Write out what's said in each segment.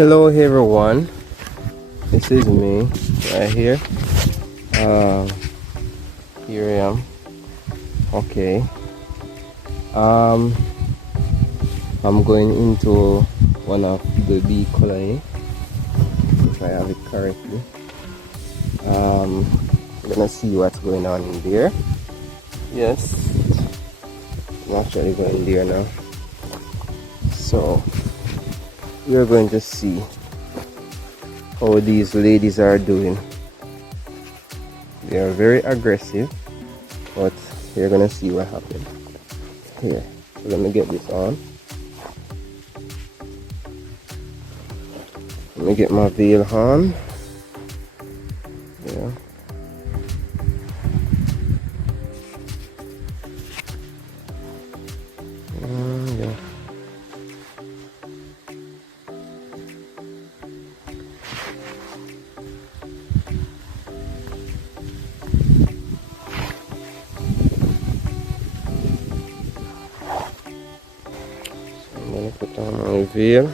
Hello everyone, this is me right here. Here I am. Okay. I'm going into one of the bee colony, if I have it correctly. I'm gonna see what's going on in there. Yes, I'm actually going there now. So we are going to see how these ladies are doing. They are very aggressive, but you're gonna see what happens. Here, so let me get this on. Let me get my veil on. Yeah. Yeah. I'm gonna put on my veil.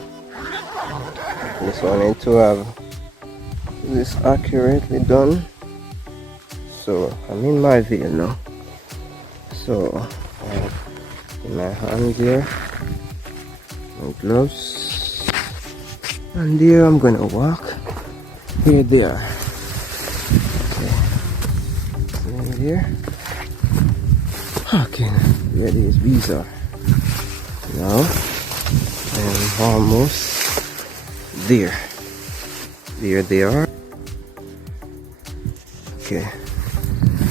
Just wanted to have this accurately done. So I'm in my veil now. So I have in my hand here, my gloves, and there I'm gonna walk. Here they are. Okay. See here. Okay, there these bees are. Now I am almost there. There they are. Okay.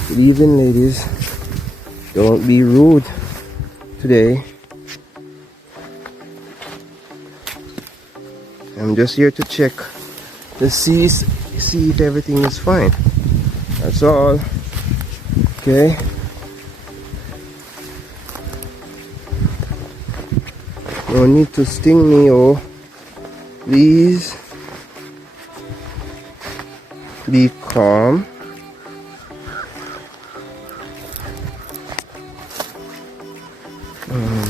Good evening, ladies. Don't be rude today. I'm just here to check to see if everything is fine. That's all. Okay. No need to sting me, oh. Please be calm.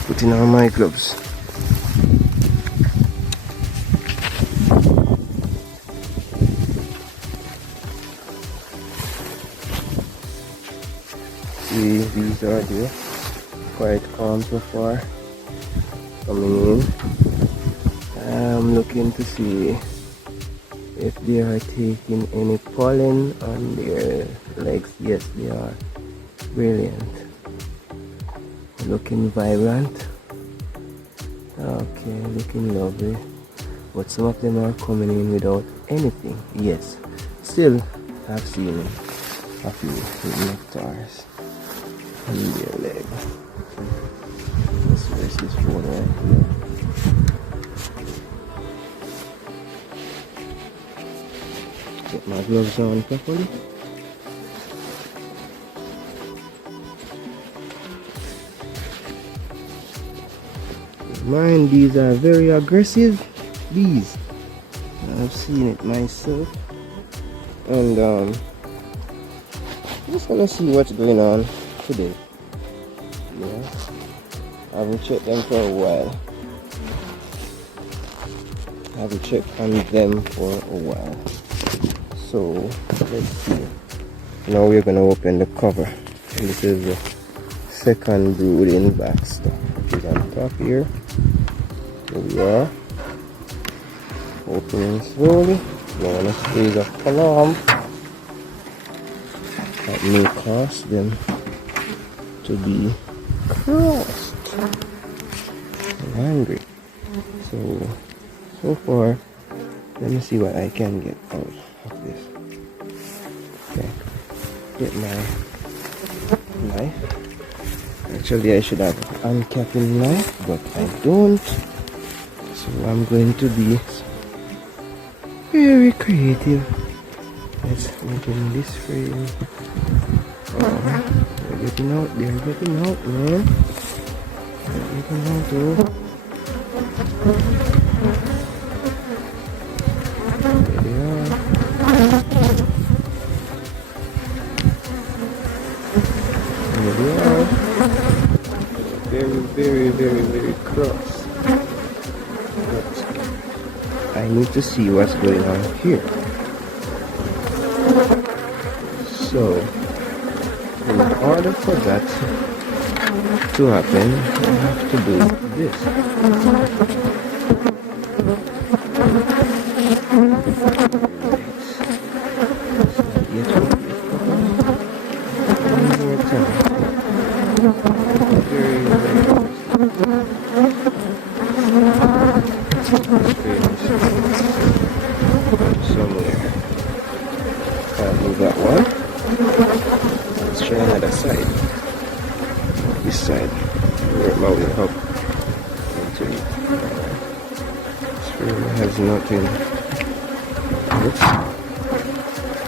Putting on my gloves. See, these are there. Quite calm so far. Coming in. I'm looking to see if they are taking any pollen on their legs. Yes, they are. Brilliant. Looking vibrant. Okay, looking lovely. But some of them are coming in without anything. Yes. Still, I've seen a few nectars on their leg. Okay. Let's raise this phone right here. Get my gloves on properly. Mind, these are very aggressive bees. I've seen it myself. And just gonna see what's going on today. Yeah. I haven't checked them for a while. I haven't checked on them for a while. So let's see. Now we're gonna open the cover. And this is the second brood in backstop. Which is on top here. Here we are. Opening slowly. You wanna squeeze the alarm. That may cause them to be crossed. I'm angry. So far, let me see what I can get out of this. Okay. Get my knife. Actually, I should have uncapping knife, but I don't. So I'm going to be very creative. Let's open this frame. Oh, they're getting out. They're getting out, man. They're getting out, though. There they are. There they are. Very, very, very, very cross. But I need to see what's going on here. So, in order for that to happen, I have to do this. One more time. Very, somewhere. Can't do that one. Let's try another side. This side. Work my way up into it. This really has nothing.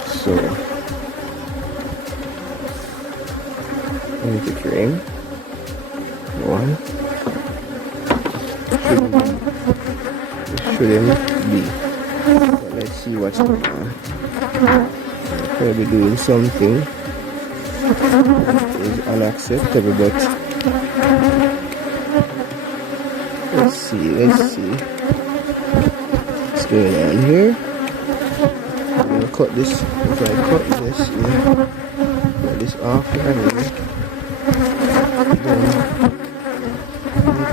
So into frame. One. Shouldn't be. But let's see what's going on. Probably doing something is unacceptable, but let's see what's going on here. I'm gonna cut this. If I cut this, cut this off here, then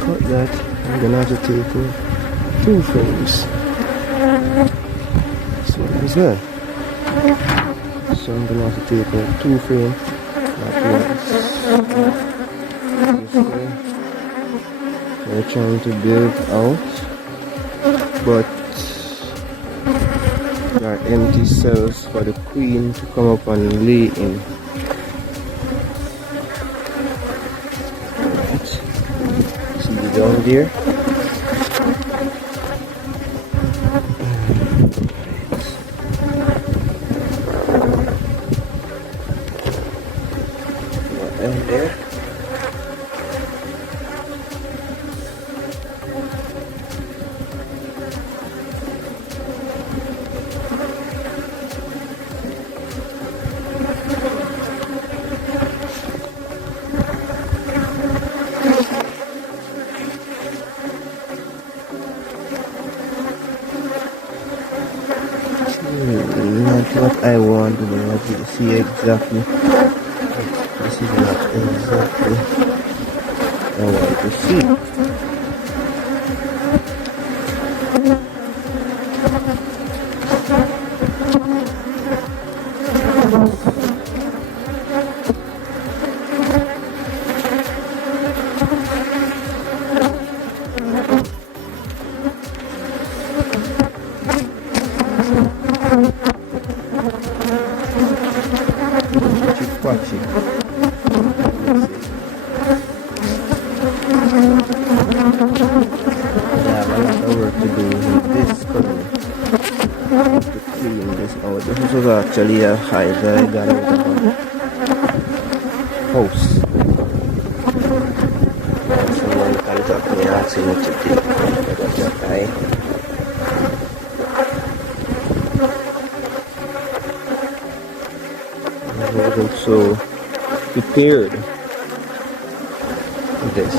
cut that. I'm gonna have to take 2 frames. So as well. So I'm gonna have to take 2 frames. We're trying to build out, but there are empty cells for the queen to come up and lay in. Right. See down there? And there. Not what I want to see exactly. This is not exactly I want to see. Keep watching. I have a lot of work to do with this color to clean this out. This was actually a hive that I got out of a house. Someone contacted me asking me to take that hive. I wasn't so prepared for this.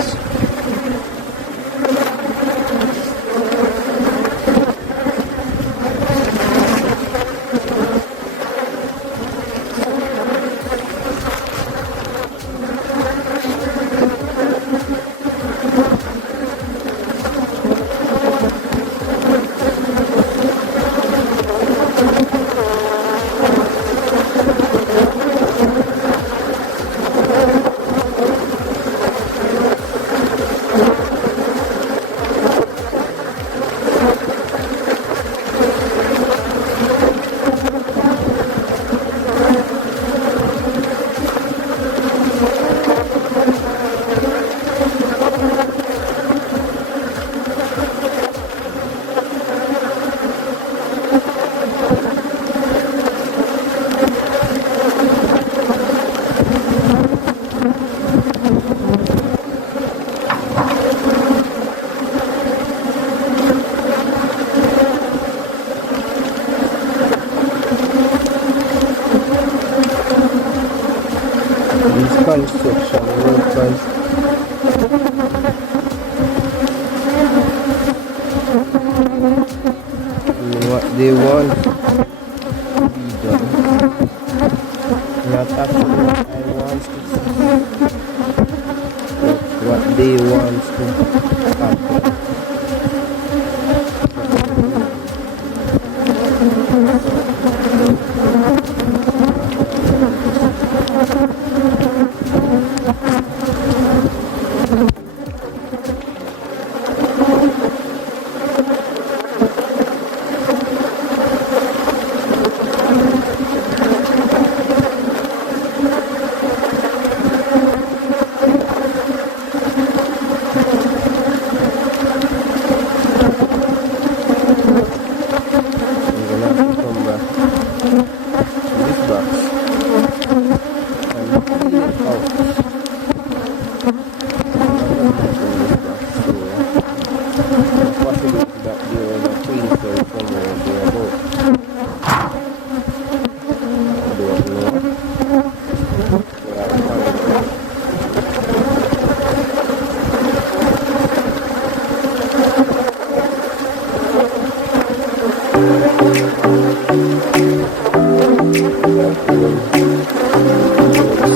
These construction workers they want to be done, not actually what I want to see, but what they want to happen.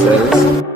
Cells.